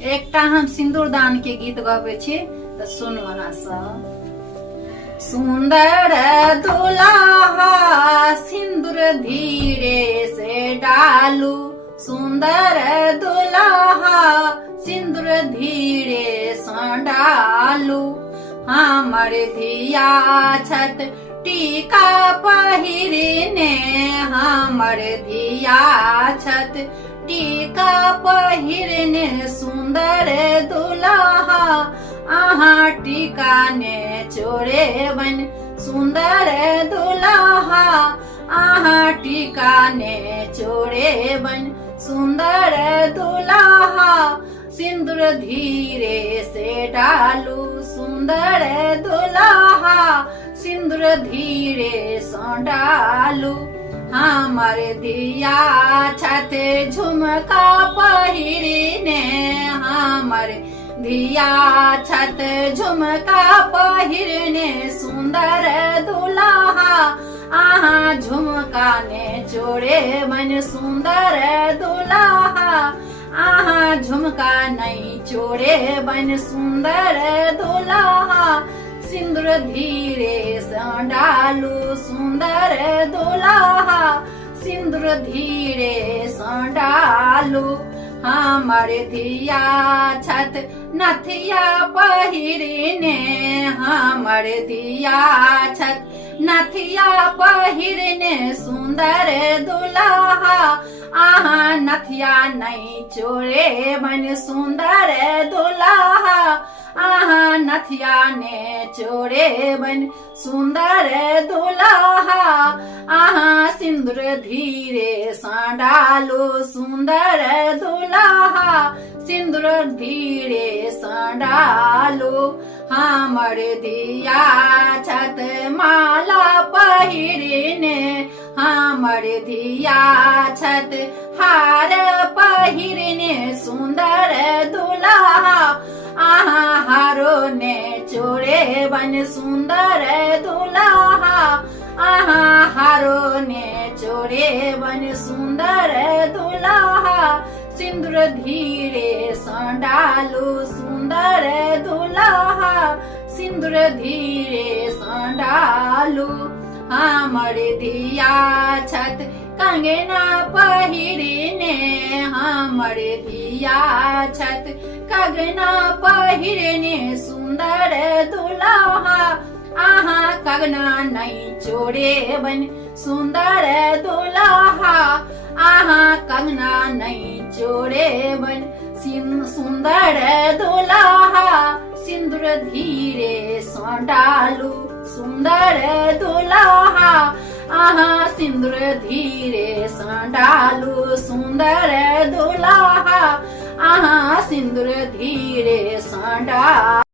एकटा हम सिंदूरदान के गीत गबै छी तऽ सुनू अहाँ सब। सुंदर दुल्हा सिंदूर धीरे से डालू, सुंदर दुल्हा सिंदूर धीरे से डालू। हमर धिया छत टीका पहिरने, हमर धिया छत टीका पहिरने। सुंदर दुल्हा आहा टीका ने चोरे बन, सुंदर दुल्हा आहा टीका ने चोरे बन। सुंदर दुल्हा सिंदूर धीरे से डालू, सुंदर दुल्हा सिंदूर धीरे से डालू। हमर धिया छत झुमका पहिरने, हमर धिया छत झुमका पहिरने। सुंदर दुल्हा आहा झुमका ने चोरे बन, सुंदर दुल्हा आहा झुमका नहीं चोरे बन। सुंदर दुल्हा सिंदूर धीरे से डालू, सुंदर दुल्हा सिंदूर धीरे से डालू। हमर धिया छत नथिया पहिरने, हमर धिया छत नथिया पहिरने। सुंदर दुल्हा आहा नथिया नहीं चोरे बन, सुंदर दुल्हा आहा नथिया ने चोरे बन। सुंदर दुल्हा आहा सिंदूर धीरे से डालो, सुंदर दुल्हा सिंदूर धीरे से डालो। हमर धिया छत माला पहिरने, हमर धिया छत हार पहिरने। सुंदर दुल्हा आहा हारो ने चोरे बन, सुंदर दुल्हा आहा हारो ने चोरे बन। सुंदर दुल्हा सिंदूर धीरे से डालू, सुंदर दुल्हा सिंदूर धीरे से डालू। हमर धिया छत कंगना पहिरने, हमर धिया छत कंगना पहिरने। सुंदर दुल्हा आहा कंगना नहीं चोरे बन, सुंदर दुल्हा आहा कंगना नहीं चोरे बन। सुंदर दुल्हा सिंदूर धीरे से डालू, सुंदर दुल्हा आहा सिंदूर धीरे से डालू। सुंदर दुल्हा आहा सिंदूर धीरे से डालू।